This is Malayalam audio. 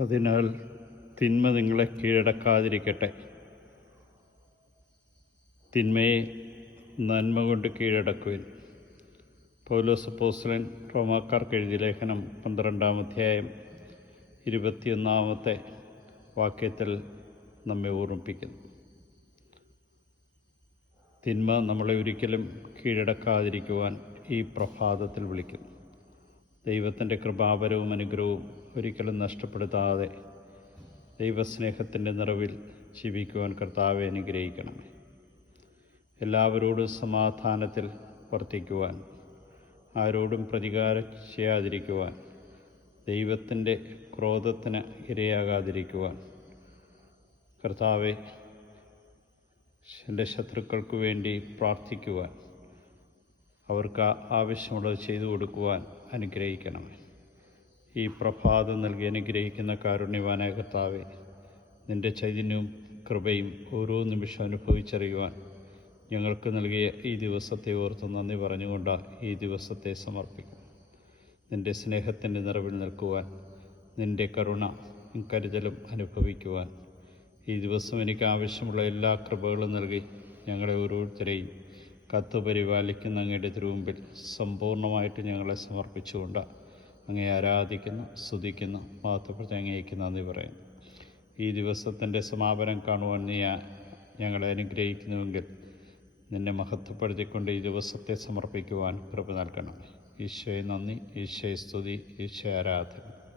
അതിനാൽ തിന്മ നിങ്ങളെ കീഴടക്കാതിരിക്കട്ടെ. തിന്മയെ നന്മ കൊണ്ട് കീഴടക്കുവിൻ. പൗലോസ് പോസ്ലൻ റോമാക്കാർക്ക് എഴുതിയ ലേഖനം പന്ത്രണ്ടാം അധ്യായം ഇരുപത്തിയൊന്നാമത്തെ വാക്യത്തിൽ നമ്മെ ഓർമ്മിപ്പിക്കുന്നു. തിന്മ നമ്മളെ ഒരിക്കലും കീഴടക്കാതിരിക്കുവാൻ ഈ പ്രഭാതത്തിൽ വിളിക്കുന്നു. ദൈവത്തിന്റെ കൃപാപരവും അനുഗ്രഹവും ഒരിക്കലും നഷ്ടപ്പെടുത്താതെ ദൈവസ്നേഹത്തിന്റെ നിറവിൽ ജീവിക്കുവാൻ കർത്താവെ അനുഗ്രഹിക്കണമേ. എല്ലാവരോടും സമാധാനത്തിൽ വർത്തിക്കുവാൻ ആരോടും പ്രതികാരം ചെയ്യാതിരിക്കുവാൻ ദൈവത്തിന്റെ ക്രോധത്തിന് ഇരയാകാതിരിക്കുവാൻ കർത്താവെ എന്റെ ശത്രുക്കൾക്ക് വേണ്ടി പ്രാർത്ഥിക്കുവാൻ അവർക്ക് ആവശ്യമുള്ളത് ചെയ്തു കൊടുക്കുവാൻ അനുഗ്രഹിക്കണമേ ഈ പ്രഭാതം നൽകി അനുഗ്രഹിക്കുന്ന കാരുണ്യവാനായ കർത്താവെ നിന്റെ ചൈതന്യവും കൃപയും ഓരോ നിമിഷം അനുഭവിച്ചറിയുവാൻ ഞങ്ങൾക്ക് നൽകിയ ഈ ദിവസത്തെ ഓർത്ത് നന്ദി പറഞ്ഞുകൊണ്ട് ഈ ദിവസത്തെ സമർപ്പിക്കും. നിന്റെ സ്നേഹത്തിന്റെ നിറവിൽ നിൽക്കുവാൻ നിന്റെ കരുണ കരുതലും അനുഭവിക്കുവാൻ ഈ ദിവസം എനിക്ക് ആവശ്യമുള്ള എല്ലാ കൃപകളും നൽകി ഞങ്ങളെ ഓരോരുത്തരെയും കത്ത് പരിപാലിക്കുന്ന അങ്ങയുടെ തിരുമുമ്പിൽ സമ്പൂർണമായിട്ട് ഞങ്ങളെ സമർപ്പിച്ചുകൊണ്ട് അങ്ങയെ ആരാധിക്കുന്നു സ്തുതിക്കുന്നു മഹത്വപ്പെടുത്തി അങ്ങേക്ക് നന്ദി പറയുന്നു. ഈ ദിവസത്തിന്റെ സമാപനം കാണുവാൻ നീ ഞങ്ങളെ അനുഗ്രഹിക്കുന്നുവെങ്കിൽ നിന്നെ മഹത്വപ്പെടുത്തിക്കൊണ്ട് ഈ ദിവസത്തെ സമർപ്പിക്കുവാൻ കൃപ നൽകണം. ഈശോയെ നന്ദി ഈശോയെ സ്തുതി ഈശോ ആരാധന.